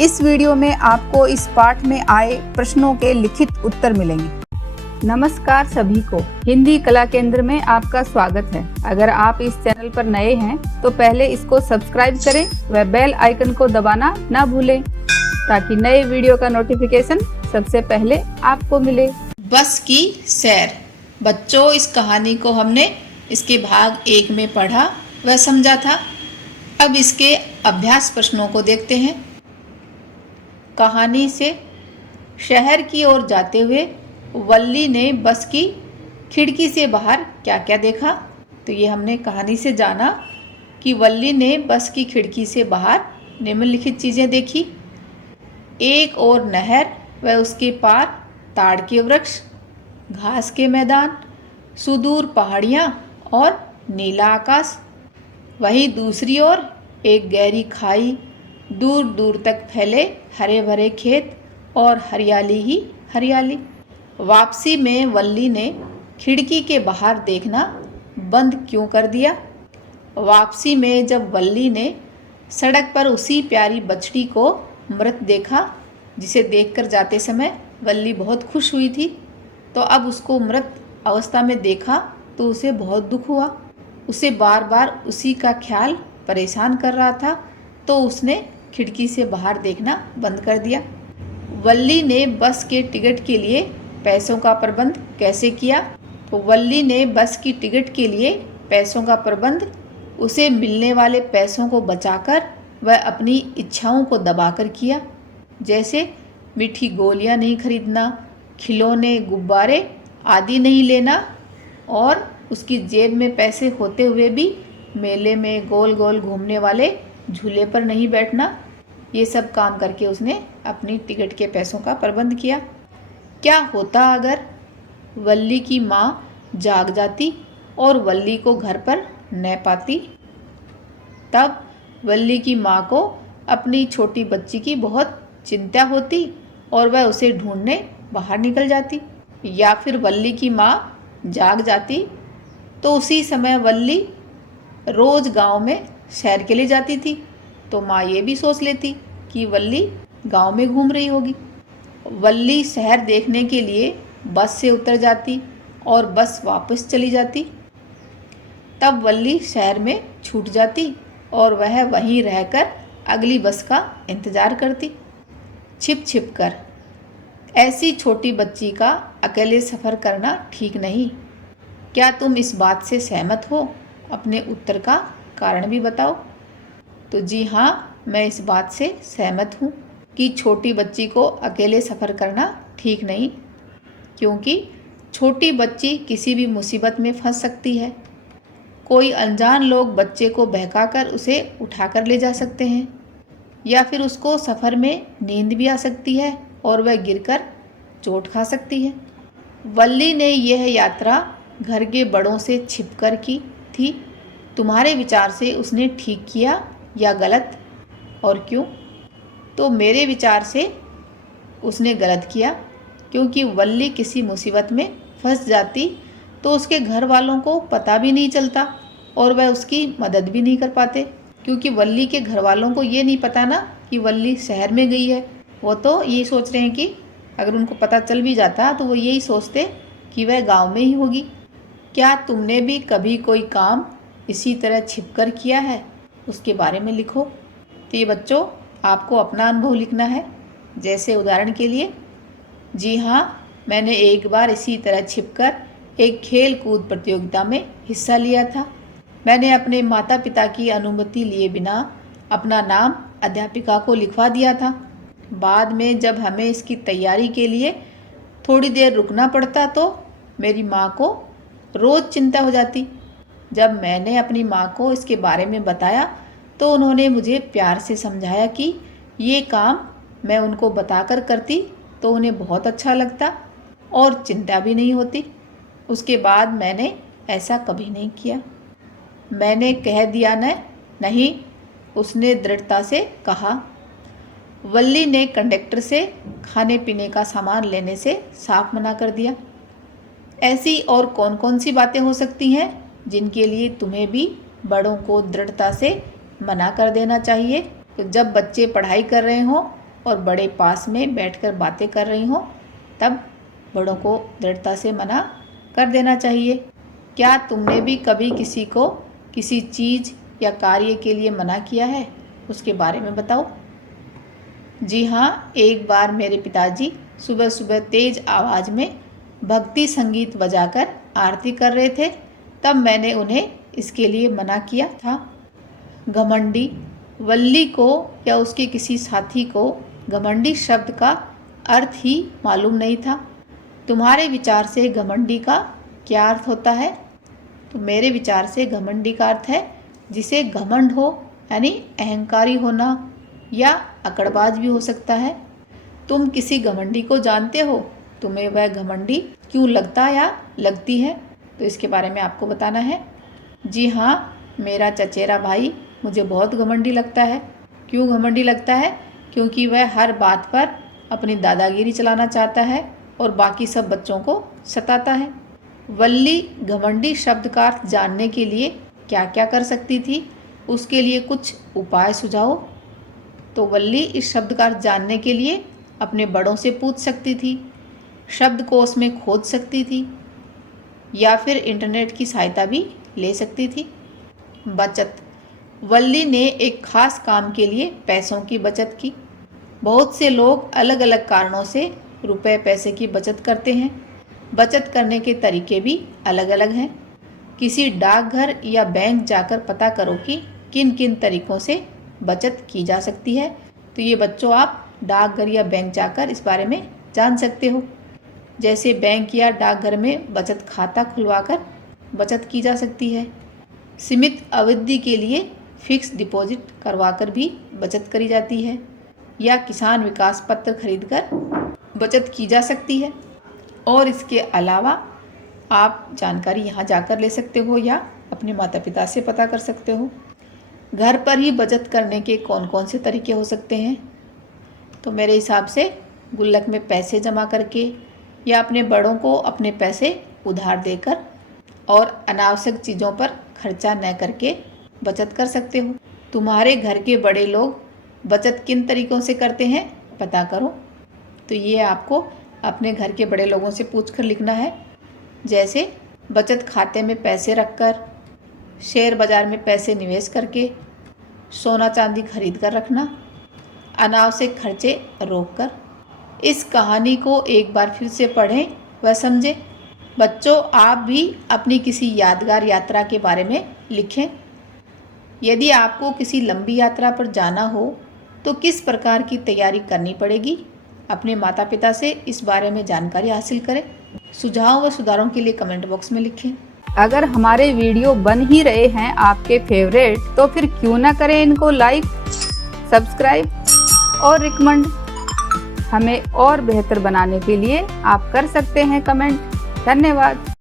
इस वीडियो में आपको इस पाठ में आए प्रश्नों के लिखित उत्तर मिलेंगे। नमस्कार सभी को, हिंदी कला केंद्र में आपका स्वागत है। अगर आप इस चैनल पर नए हैं तो पहले इसको सब्सक्राइब करें व बेल आइकन को दबाना ना भूलें ताकि नए वीडियो का नोटिफिकेशन सबसे पहले आपको मिले। बस की सैर। बच्चों, इस कहानी को हमने इसके भाग 1 में पढ़ा व समझा था। अब इसके अभ्यास प्रश्नों को देखते हैं। कहानी से शहर की ओर जाते हुए वल्ली ने बस की खिड़की से बाहर क्या क्या देखा। तो ये हमने कहानी से जाना कि वल्ली ने बस की खिड़की से बाहर निम्नलिखित चीज़ें देखी। एक और नहर व उसके पार ताड़ के वृक्ष, घास के मैदान, सुदूर पहाड़ियाँ और नीला आकाश। वहीं दूसरी ओर एक गहरी खाई, दूर दूर तक फैले हरे भरे खेत और हरियाली ही हरियाली। वापसी में वल्ली ने खिड़की के बाहर देखना बंद क्यों कर दिया? वापसी में जब वल्ली ने सड़क पर उसी प्यारी बछड़ी को मृत देखा, जिसे देखकर जाते समय वल्ली बहुत खुश हुई थी, तो अब उसको मृत अवस्था में देखा तो उसे बहुत दुख हुआ। उसे बार बार उसी का ख्याल परेशान कर रहा था, तो उसने खिड़की से बाहर देखना बंद कर दिया। वल्ली ने बस के टिकट के लिए पैसों का प्रबंध कैसे किया? तो वल्ली ने बस की टिकट के लिए पैसों का प्रबंध उसे मिलने वाले पैसों को बचाकर वह अपनी इच्छाओं को दबाकर किया। जैसे मीठी गोलियां नहीं खरीदना, खिलौने, गुब्बारे आदि नहीं लेना और उसकी जेब में पैसे होते हुए भी मेले में गोल गोल घूमने वाले झूले पर नहीं बैठना। ये सब काम करके उसने अपनी टिकट के पैसों का प्रबंध किया। क्या होता अगर वल्ली की माँ जाग जाती और वल्ली को घर पर न पाती? तब वल्ली की माँ को अपनी छोटी बच्ची की बहुत चिंता होती और वह उसे ढूंढने बाहर निकल जाती। या फिर वल्ली की माँ जाग जाती तो उसी समय वल्ली रोज़ गांव में सैर के लिए जाती थी, तो माँ ये भी सोच लेती कि वल्ली गांव में घूम रही होगी। वल्ली शहर देखने के लिए बस से उतर जाती और बस वापस चली जाती। तब वल्ली शहर में छूट जाती और वह वहीं रहकर अगली बस का इंतज़ार करती, छिप छिप कर। ऐसी छोटी बच्ची का अकेले सफ़र करना ठीक नहीं। क्या तुम इस बात से सहमत हो? अपने उत्तर का कारण भी बताओ। तो जी हाँ, मैं इस बात से सहमत हूँ कि छोटी बच्ची को अकेले सफ़र करना ठीक नहीं, क्योंकि छोटी बच्ची किसी भी मुसीबत में फंस सकती है। कोई अनजान लोग बच्चे को बहकाकर उसे उठाकर ले जा सकते हैं, या फिर उसको सफ़र में नींद भी आ सकती है और वह गिरकर चोट खा सकती है। वल्ली ने यह यात्रा घर के बड़ों से छिपकर की थी। तुम्हारे विचार से उसने ठीक किया या गलत, और क्यों? तो मेरे विचार से उसने गलत किया, क्योंकि वल्ली किसी मुसीबत में फंस जाती तो उसके घर वालों को पता भी नहीं चलता और वह उसकी मदद भी नहीं कर पाते, क्योंकि वल्ली के घर वालों को ये नहीं पता ना कि वल्ली शहर में गई है। वो तो ये सोच रहे हैं कि अगर उनको पता चल भी जाता तो वो यही सोचते कि वह गांव में ही होगी। क्या तुमने भी कभी कोई काम इसी तरह छिपकर किया है? उसके बारे में लिखो। तो ये बच्चों, आपको अपना अनुभव लिखना है। जैसे उदाहरण के लिए, जी हाँ, मैंने एक बार इसी तरह छिपकर एक खेल कूद प्रतियोगिता में हिस्सा लिया था। मैंने अपने माता पिता की अनुमति लिए बिना अपना नाम अध्यापिका को लिखवा दिया था। बाद में जब हमें इसकी तैयारी के लिए थोड़ी देर रुकना पड़ता तो मेरी माँ को रोज़ चिंता हो जाती। जब मैंने अपनी माँ को इसके बारे में बताया तो उन्होंने मुझे प्यार से समझाया कि ये काम मैं उनको बताकर करती तो उन्हें बहुत अच्छा लगता और चिंता भी नहीं होती। उसके बाद मैंने ऐसा कभी नहीं किया। मैंने कह दिया न नहीं, उसने दृढ़ता से कहा। वल्ली ने कंडक्टर से खाने पीने का सामान लेने से साफ मना कर दिया। ऐसी और कौन कौन सी बातें हो सकती हैं जिनके लिए तुम्हें भी बड़ों को दृढ़ता से मना कर देना चाहिए? तो जब बच्चे पढ़ाई कर रहे हों और बड़े पास में बैठकर बातें कर रही हों, तब बड़ों को दृढ़ता से मना कर देना चाहिए। क्या तुमने भी कभी किसी को किसी चीज़ या कार्य के लिए मना किया है? उसके बारे में बताओ। जी हाँ, एक बार मेरे पिताजी सुबह सुबह तेज आवाज़ में भक्ति संगीत बजाकर आरती कर रहे थे, तब मैंने उन्हें इसके लिए मना किया था। घमंडी, वल्ली को या उसके किसी साथी को घमंडी शब्द का अर्थ ही मालूम नहीं था। तुम्हारे विचार से घमंडी का क्या अर्थ होता है? तो मेरे विचार से घमंडी का अर्थ है जिसे घमंड हो, यानी अहंकारी होना, या अकड़बाज भी हो सकता है। तुम किसी घमंडी को जानते हो? तुम्हें वह घमंडी क्यों लगता या लगती है? तो इसके बारे में आपको बताना है। जी हाँ, मेरा चचेरा भाई मुझे बहुत घमंडी लगता है। क्यों घमंडी लगता है? क्योंकि वह हर बात पर अपनी दादागिरी चलाना चाहता है और बाकी सब बच्चों को सताता है। वल्ली घमंडी शब्द का अर्थ जानने के लिए क्या क्या कर सकती थी? उसके लिए कुछ उपाय सुझाओ। तो वल्ली इस शब्द का अर्थ जानने के लिए अपने बड़ों से पूछ सकती थी, शब्दकोश में खोज सकती थी, या फिर इंटरनेट की सहायता भी ले सकती थी। बचत, वल्ली ने एक खास काम के लिए पैसों की बचत की। बहुत से लोग अलग अलग कारणों से रुपए पैसे की बचत करते हैं। बचत करने के तरीके भी अलग अलग हैं। किसी डाकघर या बैंक जाकर पता करो कि किन किन तरीकों से बचत की जा सकती है। तो ये बच्चों, आप डाकघर या बैंक जाकर इस बारे में जान सकते हो। जैसे बैंक या डाकघर में बचत खाता खुलवाकर बचत की जा सकती है। सीमित अवधि के लिए फिक्स डिपॉजिट करवाकर भी बचत करी जाती है, या किसान विकास पत्र खरीदकर बचत की जा सकती है। और इसके अलावा आप जानकारी यहाँ जाकर ले सकते हो या अपने माता पिता से पता कर सकते हो। घर पर ही बचत करने के कौन कौन से तरीके हो सकते हैं? तो मेरे हिसाब से गुल्लक में पैसे जमा करके, या अपने बड़ों को अपने पैसे उधार देकर, और अनावश्यक चीज़ों पर खर्चा न करके बचत कर सकते हो। तुम्हारे घर के बड़े लोग बचत किन तरीकों से करते हैं, पता करो। तो ये आपको अपने घर के बड़े लोगों से पूछकर लिखना है। जैसे बचत खाते में पैसे रखकर, शेयर बाज़ार में पैसे निवेश करके, सोना चांदी खरीद कर रखना, अनावश्यक खर्चे रोककर। इस कहानी को एक बार फिर से पढ़ें व समझें। बच्चों, आप भी अपनी किसी यादगार यात्रा के बारे में लिखें। यदि आपको किसी लंबी यात्रा पर जाना हो तो किस प्रकार की तैयारी करनी पड़ेगी? अपने माता पिता से इस बारे में जानकारी हासिल करें। सुझाव व सुधारों के लिए कमेंट बॉक्स में लिखें। अगर हमारे वीडियो बन ही रहे हैं आपके फेवरेट, तो फिर क्यों ना करें इनको लाइक, सब्सक्राइब और रिकमेंड। हमें और बेहतर बनाने के लिए आप कर सकते हैं कमेंट। धन्यवाद।